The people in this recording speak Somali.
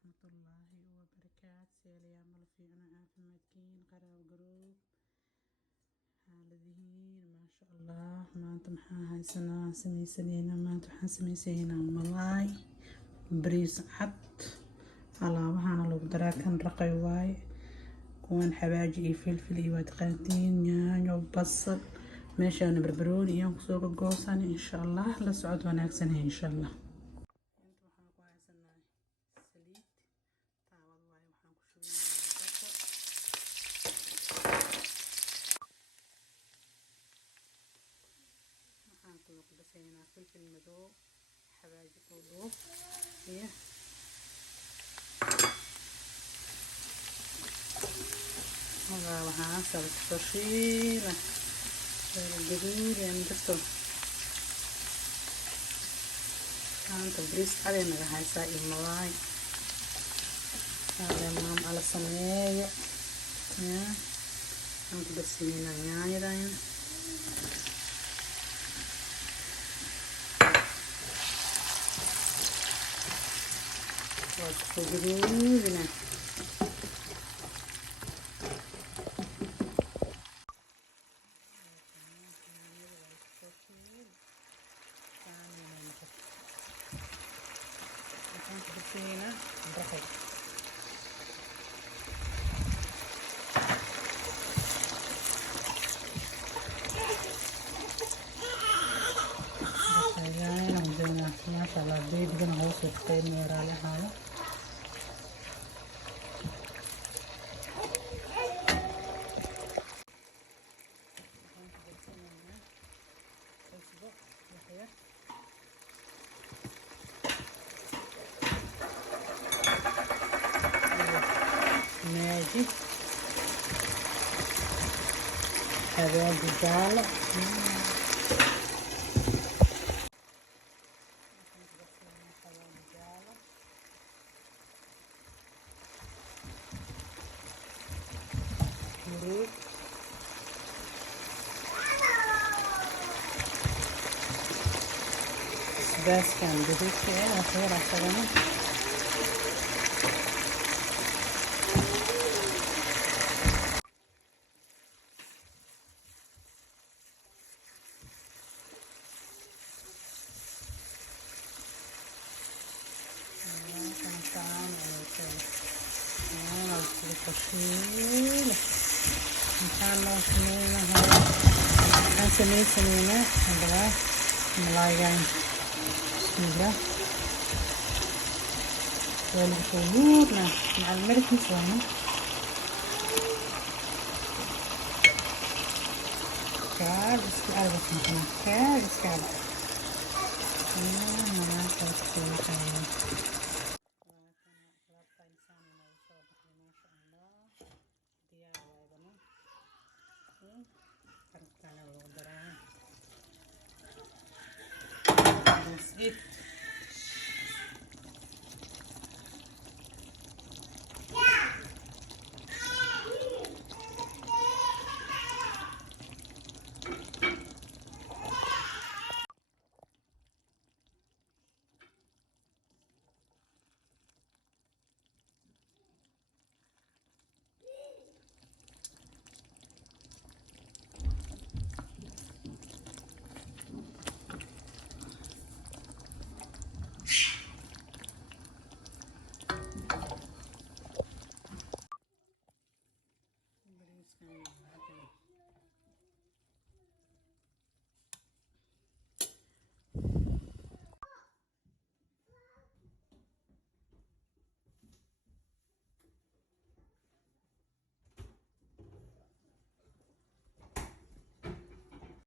waraxmatullaahi wabarakaatu. Seelayaa mal fiicna caafimaadkiin qaraabo garow xaaladihiin maasha allah. maanta waxaan samaysaneynaa malaay bariis cad. alaabahaana lagu daraa kan raqay waaye, kuwan xawaaji iyo filfil iyo waa taqaantiin, yaanyo, basal. meeshaana barbarooni iyaan kusoo gogoosan insha allah. la socod wanaagsan insha allah. بسينا فلفل مذوب، حواجب وضوف، هي هذا وها سلطة طشيلة الجديد يعني دكتور أنت بريس علينا هاي ساي الملاي هذا مام على صينية يا أنت بسينا نياي داين وجدودنا ما شاء الله بيد بنا هو سكتين ورا لها ماجي هذا بجالة مريض بس كان بديك ايه اخير عشان التشويل إنسان لو سمينا هذا سمينا هذا ملايين بسم الله والبشورنا مع الملك نسوينا كابس كابس مثلا كابس كابس ما تسوي it.